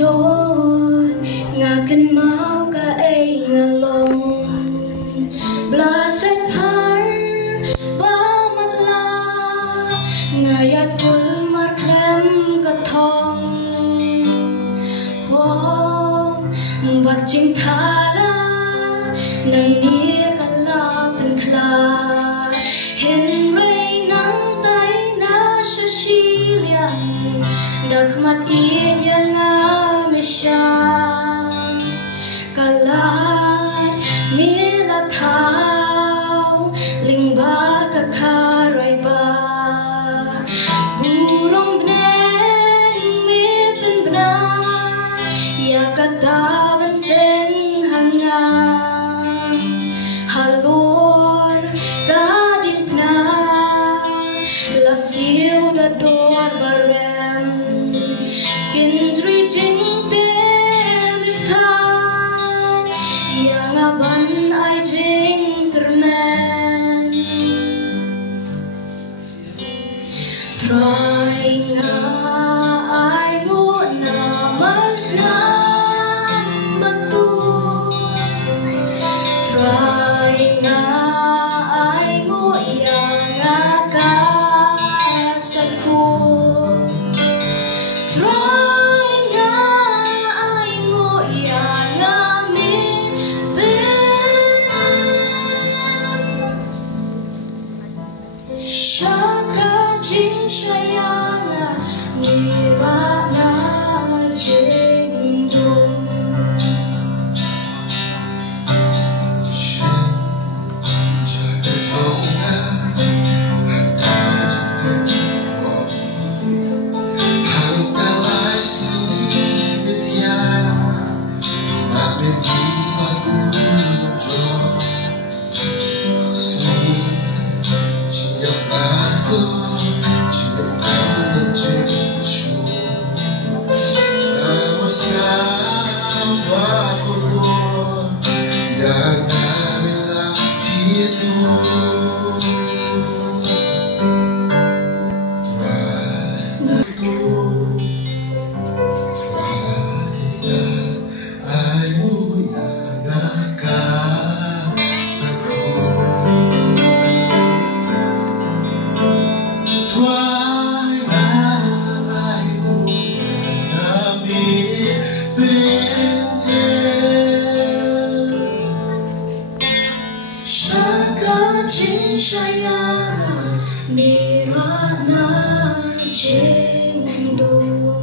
trôi ngả kinh máu cả ấy ngả lòng bla sách thar ba mặt la ngả yat kul mar klem cả thong ho vật chinh tha la nang nia cả la pen khla hin rei nang tai na shashilian dak mat in yan kalat mila thao ling ba ka kharai ba burong bnen mi pen bna ya kata ban sen hanga halor ka dipna la siu la dor barem kindri jing ban ai jing termen try nga ai go na mas na batu try nga ai go ya nga ka sa ko try nga ai go ya nga Shaka jing shayana nirana jing dum Shaka jonga Hantalai silibitya Nabindi pagulunto Shaka jing shayana nirana jing dum.